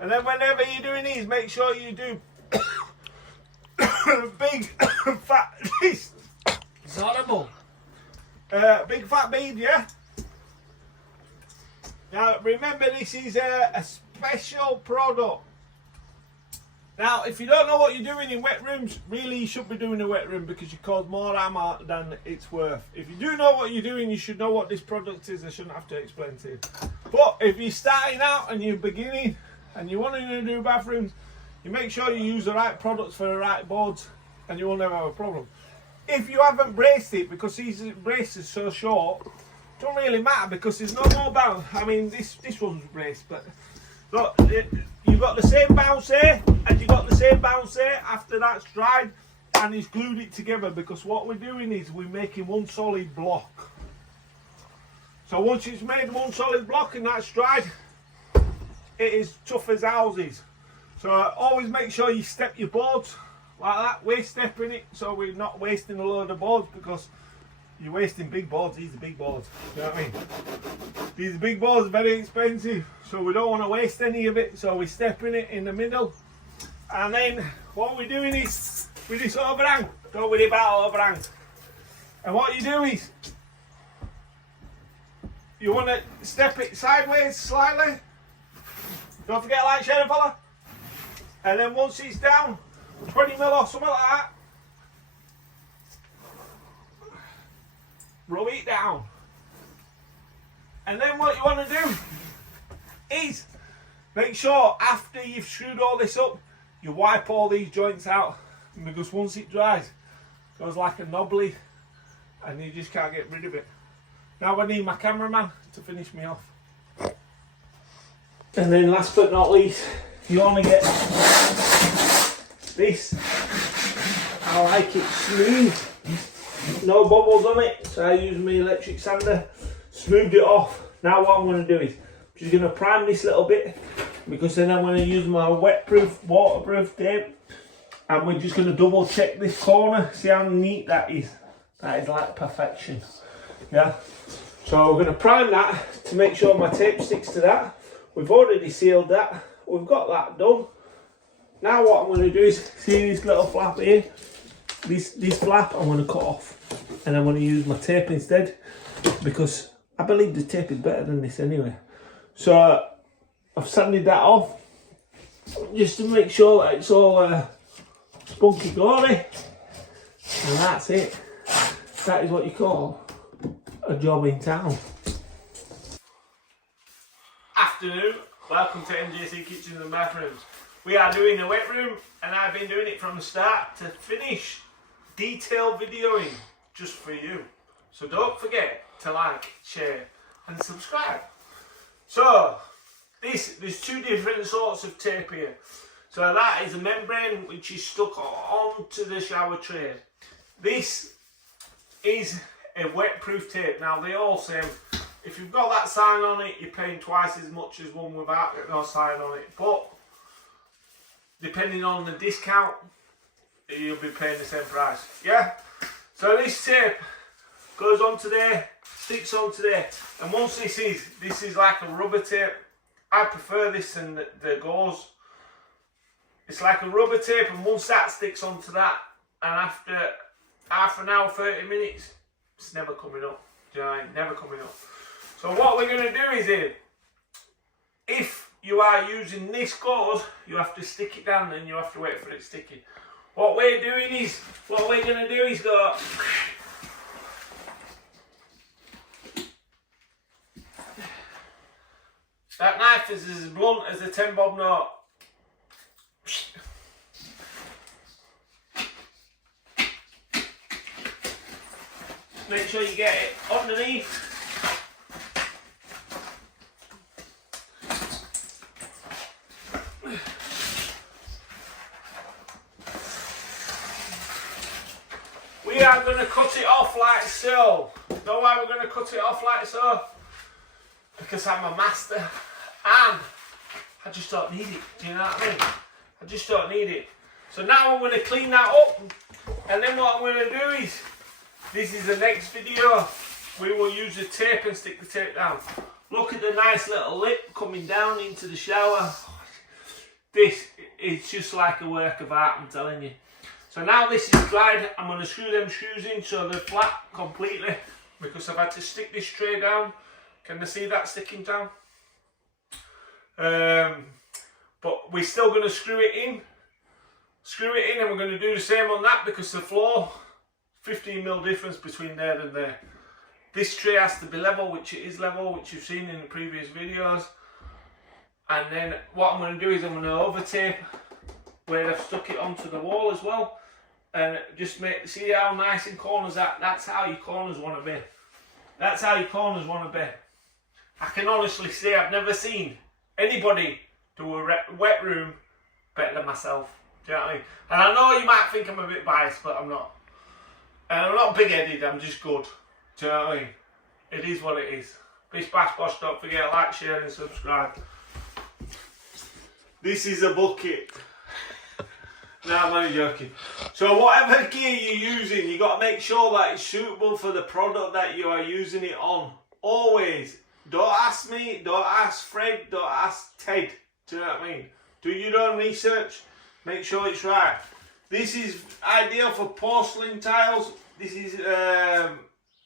And then whenever you're doing these, make sure you do big fat, it's horrible. Big fat bead, yeah? Now remember, this is a special product. Now if you don't know what you're doing in wet rooms, really you should be doing a wet room because you cause more harm than it's worth. If you do know what you're doing, you should know what this product is. I shouldn't have to explain to you. But if you're starting out and you're beginning and you want to do bathrooms, you make sure you use the right products for the right boards and you will never have a problem. If you haven't braced it, because these braces are so short, it don't really matter because there's no more bounce. I mean, this one's braced, but look, you've got the same bounce there and you've got the same bounce there after that's dried, and he's glued it together because what we're doing is we're making one solid block. So once it's made one solid block and that's dried, it is tough as houses. So always make sure you step your boards like that, waste stepping it, so we're not wasting a load of boards, because you're wasting big boards. These are big boards, you know what I mean? These big boards are very expensive, so we don't want to waste any of it, so we're stepping it in the middle. And then what we're doing is, with this overhang, don't worry about overhang. And what you do is, you want to step it sideways slightly. Don't forget light shade fella. And then once it's down, 20 mil or something like that, rub it down. And then what you want to do is make sure after you've screwed all this up, you wipe all these joints out, because once it dries, it goes like a knobbly and you just can't get rid of it. Now I need my cameraman to finish me off. And then last but not least, you want to get this. I like it smooth, no bubbles on it, so I use my electric sander, smoothed it off. Now what I'm going to do is, I'm just going to prime this little bit, because then I'm going to use my wet-proof, waterproof tape, and we're just going to double check this corner, see how neat that is. That is like perfection, yeah? So we're going to prime that to make sure my tape sticks to that. We've already sealed that, we've got that done. Now what I'm going to do is, see this little flap here, this flap I'm going to cut off, and I'm going to use my tape instead, because I believe the tape is better than this anyway. So I've sanded that off just to make sure that it's all spunky glory, and that's it. That is what you call a job in town. Afternoon, welcome to MJC Kitchens and Bathrooms. We are doing a wet room, and I've been doing it from the start to finish, detailed videoing just for you. So don't forget to like, share and subscribe. So there's two different sorts of tape here. So that is a membrane which is stuck onto the shower tray. This is a wet-proof tape. Now they all say, if you've got that sign on it, you're paying twice as much as one without no sign on it. But depending on the discount, you'll be paying the same price. Yeah? So this tape goes onto there, sticks onto there, and once this is like a rubber tape. I prefer this than the gauze. It's like a rubber tape, and once that sticks onto that, and after half an hour, 30 minutes, it's never coming up. Do you know what I mean? Never coming up. So what we're going to do is here, if you are using this gauze, you have to stick it down and you have to wait for it sticking. What we're going to do is go, that knife is as blunt as a 10 bob note. Make sure you get it underneath. We are going to cut it off like so. Know why we're going to cut it off like so? Because I'm a master and I just don't need it. Do you know what I mean? I just don't need it. So now I'm going to clean that up, and then what I'm going to do is, this is the next video, we will use the tape and stick the tape down. Look at the nice little lip coming down into the shower. this is just like a work of art, I'm telling you. So now this is dried, I'm going to screw them screws in so they're flat completely, because I've had to stick this tray down. Can you see that sticking down? But we're still going to screw it in, and we're going to do the same on that, because the floor, 15mm difference between there and there. This tray has to be level, which it is level, which you've seen in the previous videos. And then what I'm going to do is I'm going to over tape where I've stuck it onto the wall as well, and just see how nice and corners that. That's how your corners want to be. That's how your corners want to be. I can honestly say I've never seen anybody do a wet room better than myself. Do you know what I mean? And I know you might think I'm a bit biased, but I'm not. And I'm not big-headed, I'm just good. Do you know what I mean? It is what it is. Bish bash bosh, don't forget to like, share and subscribe. This is a bucket. No, I'm only joking. So whatever gear you're using, you got to make sure that it's suitable for the product that you are using it on. Always. Don't ask me, don't ask Fred, don't ask Ted. Do you know what I mean? Do your own research. Make sure it's right. This is ideal for porcelain tiles. This is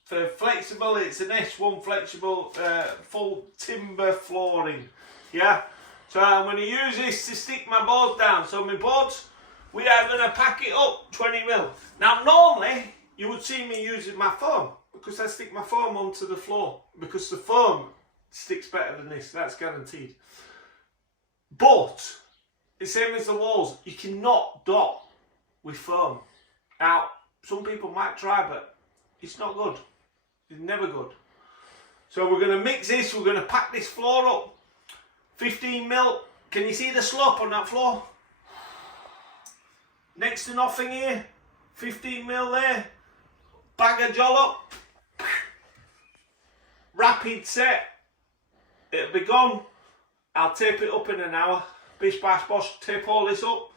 for flexible. It's an S1 flexible full timber flooring. Yeah. So I'm going to use this to stick my boards down. So my boards, we are going to pack it up 20mm. Now normally you would see me using my foam, because I stick my foam onto the floor, because the foam sticks better than this, that's guaranteed. But the same as the walls, you cannot dot with foam. Now some people might try, but it's not good. It's never good. So we're going to mix this, we're going to pack this floor up. 15mm. Can you see the slope on that floor? Next to nothing here. 15mm there. Bag of jollop. Rapid set. It'll be gone. I'll tape it up in an hour. Bish bash bosh, tape all this up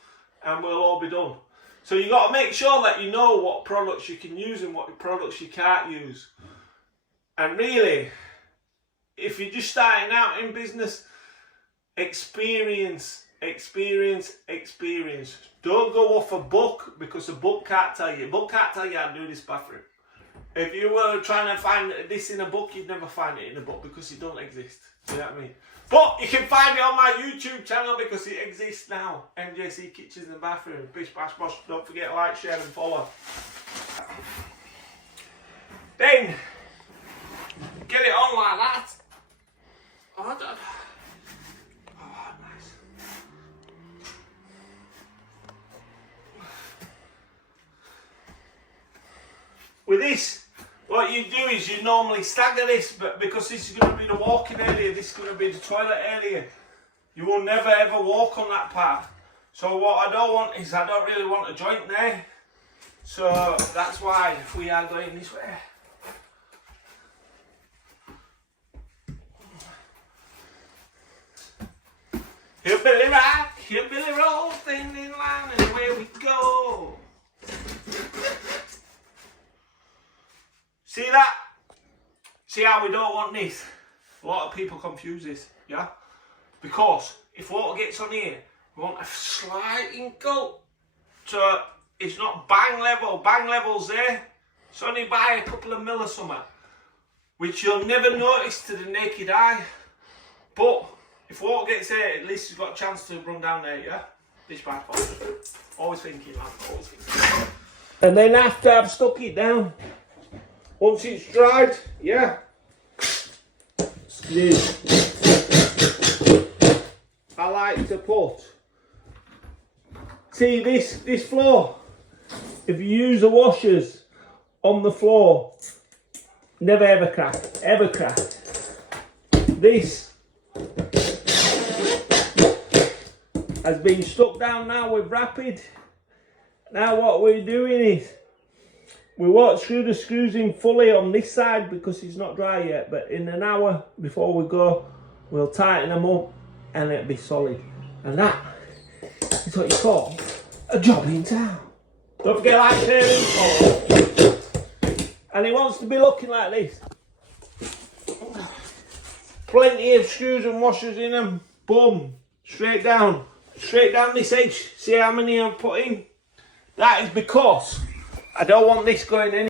and we'll all be done. So you got to make sure that you know what products you can use and what products you can't use. And really, if you're just starting out in business, experience. Don't go off a book, because a book can't tell you. A book can't tell you how to do this bathroom. If you were trying to find this in a book, you'd never find it in a book, because it don't exist. Do you know what I mean? But you can find it on my YouTube channel, because it exists now. MJC Kitchens and Bathrooms. Bish bash bosh. Don't forget to like, share and follow. Then get it on like that. Oh, nice. With this, what you do is you normally stagger this, but because this is going to be the walking area, this is going to be the toilet area, you will never ever walk on that part. So what I don't want is, I don't really want a joint there. So that's why we are going this way. Hillbilly rock, hillbilly roll, thing in line, and away we go. See that? See how we don't want this? A lot of people confuse this, yeah? Because if water gets on here, we want a slight inkle. So it's not bang level. Bang level's there. It's only by a couple of mil or something, which you'll never notice to the naked eye. But if water gets there, at least you've got a chance to run down there, yeah? This bad boy. Always thinking, man. Always thinking. And then after I've stuck it down, once it's dried, yeah, squeeze. I like to put, see this floor, if you use the washers on the floor, never ever cracked, ever cracked. This has been stuck down now with rapid. Now what we're doing is, we won't screw the screws in fully on this side because it's not dry yet, but in an hour before we go, we'll tighten them up and it'll be solid. And that is what you call a job in town. Don't forget like, share and follow. And it wants to be looking like this. Plenty of screws and washers in them. Boom. Straight down. straight down this edge. See how many I'm putting? That is because I don't want this going any